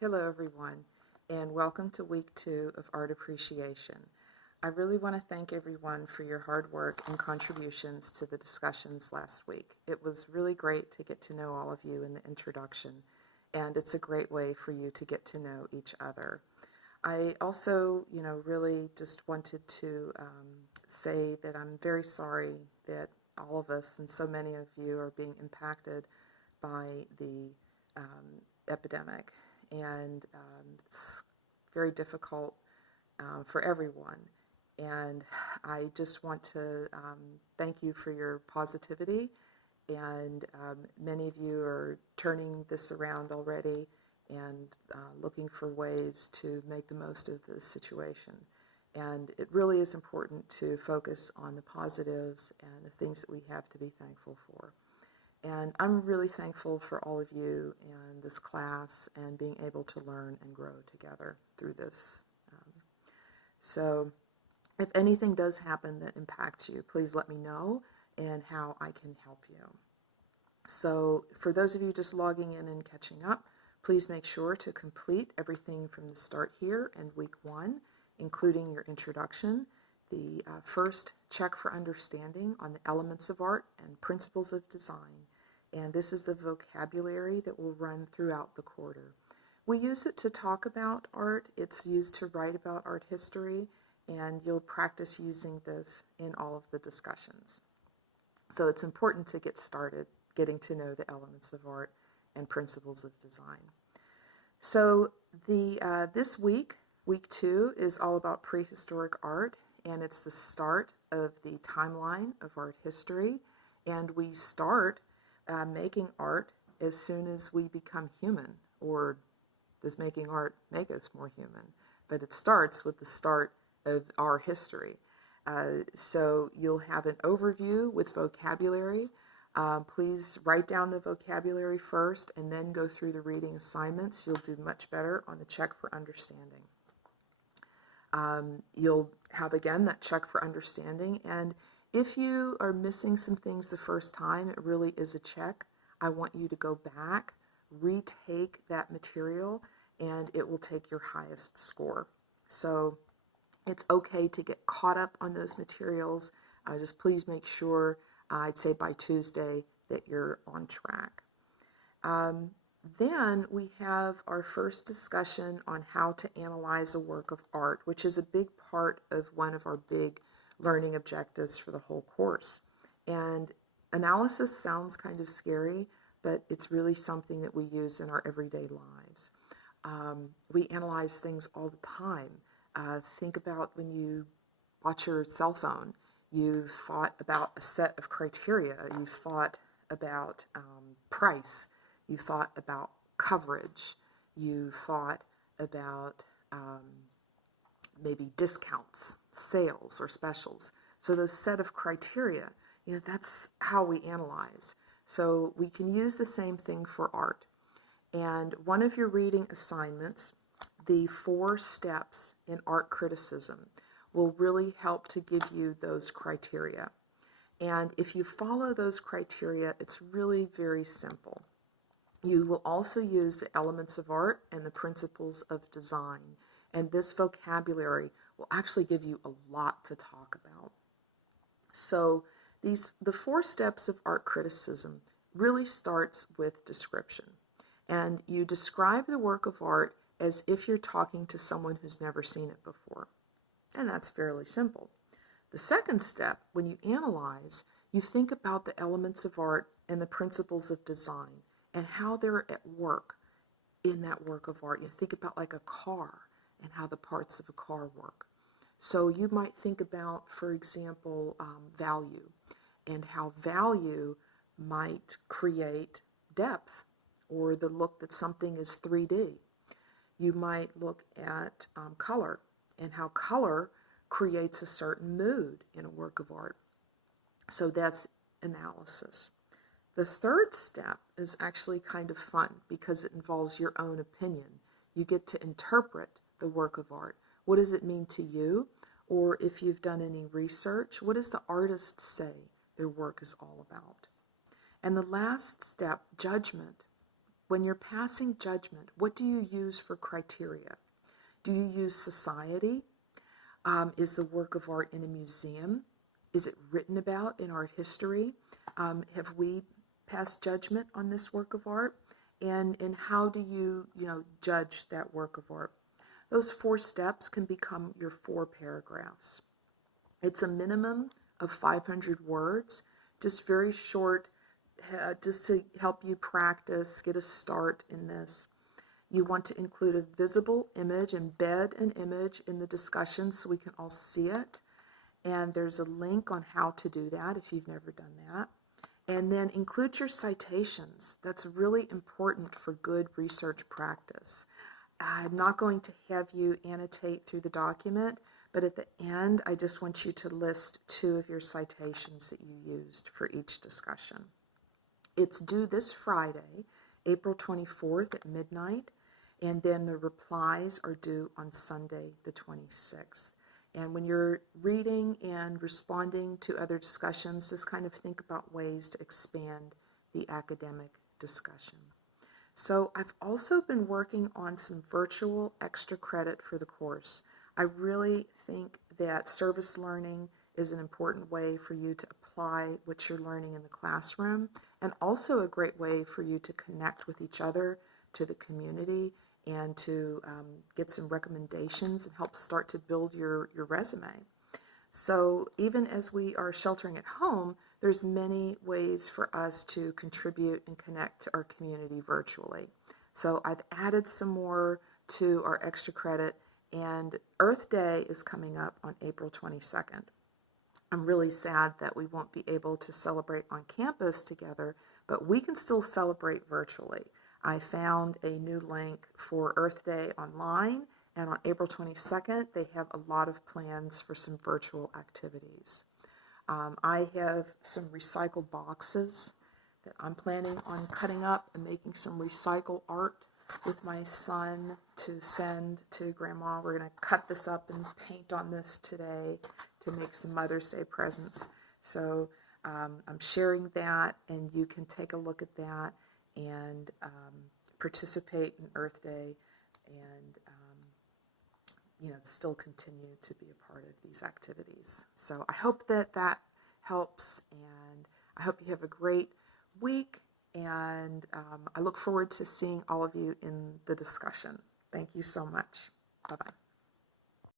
Hello, everyone, and welcome to week 2 of Art Appreciation. I really want to thank everyone for your hard work and contributions to the discussions last week. It was really great to get to know all of you in the introduction, and it's a great way for you to get to know each other. I also, really just wanted to say that I'm very sorry that all of us and so many of you are being impacted by the epidemic, and it's very difficult for everyone. And I just want to thank you for your positivity, and many of you are turning this around already and looking for ways to make the most of the situation. And it really is important to focus on the positives and the things that we have to be thankful for. And I'm really thankful for all of you and this class and being able to learn and grow together through this. So if anything does happen that impacts you, please let me know and how I can help you. So for those of you just logging in and catching up, please make sure to complete everything from the start here in week 1, including your introduction, the first check for understanding on the elements of art and principles of design. And this is the vocabulary that will run throughout the quarter. We use it to talk about art. It's used to write about art history, and you'll practice using this in all of the discussions. So it's important to get started getting to know the elements of art and principles of design. So this week, week 2, is all about prehistoric art, and it's the start of the timeline of art history. And we start making art as soon as we become human, or does making art make us more human? But it starts with the start of our history. So you'll have an overview with vocabulary. Please write down the vocabulary first and then go through the reading assignments. You'll do much better on the check for understanding. You'll have, again, that check for understanding. And if you are missing some things the first time, it really is a check. I want you to go back, retake that material, and it will take your highest score. So it's okay to get caught up on those materials. Just please make sure, I'd say by Tuesday, that you're on track. Then we have our first discussion on how to analyze a work of art, which is a big part of one of our big learning objectives for the whole course. And analysis sounds kind of scary, but it's really something that we use in our everyday lives. We analyze things all the time. Think about when you watch your cell phone. You've thought about a set of criteria. You've thought about price. You've thought about coverage. You've thought about maybe discounts, sales, or specials. So those set of criteria, that's how we analyze. So we can use the same thing for art. And one of your reading assignments, the 4 steps in art criticism, will really help to give you those criteria. And if you follow those criteria, it's really very simple. You will also use the elements of art and the principles of design. And this vocabulary will actually give you a lot to talk about. So the 4 steps of art criticism really starts with description. And you describe the work of art as if you're talking to someone who's never seen it before. And that's fairly simple. The second step, when you analyze, you think about the elements of art and the principles of design and how they're at work in that work of art. You think about like a car and how the parts of a car work. So you might think about, for example, value, and how value might create depth or the look that something is 3D. You might look at color and how color creates a certain mood in a work of art. So that's analysis. The third step is actually kind of fun because it involves your own opinion. You get to interpret the work of art. What does it mean to you? Or if you've done any research, what does the artist say their work is all about? And the last step, judgment. when you're passing judgment, what do you use for criteria? Do you use society? Is the work of art in a museum? Is it written about in art history? Have we passed judgment on this work of art? And how do you judge that work of art? Those 4 steps can become your 4 paragraphs. It's a minimum of 500 words, just very short, just to help you practice, get a start in this. You want to include a visible image, embed an image in the discussion so we can all see it. And there's a link on how to do that if you've never done that. And then include your citations. That's really important for good research practice. I'm not going to have you annotate through the document, but at the end, I just want you to list 2 of your citations that you used for each discussion. It's due this Friday, April 24th at midnight, and then the replies are due on Sunday, the 26th. And when you're reading and responding to other discussions, just kind of think about ways to expand the academic discussion. So I've also been working on some virtual extra credit for the course. I really think that service learning is an important way for you to apply what you're learning in the classroom, and also a great way for you to connect with each other, to the community, and to get some recommendations and help start to build your resume. So even as we are sheltering at home, there's many ways for us to contribute and connect to our community virtually. So I've added some more to our extra credit, and Earth Day is coming up on April 22nd. I'm really sad that we won't be able to celebrate on campus together, but we can still celebrate virtually. I found a new link for Earth Day online, and on April 22nd, they have a lot of plans for some virtual activities. I have some recycled boxes that I'm planning on cutting up and making some recycle art with my son to send to Grandma. We're going to cut this up and paint on this today to make some Mother's Day presents. So I'm sharing that, and you can take a look at that and participate in Earth Day and still continue to be a part of these activities. So I hope that helps, and I hope you have a great week, and I look forward to seeing all of you in the discussion. Thank you so much. Bye-bye.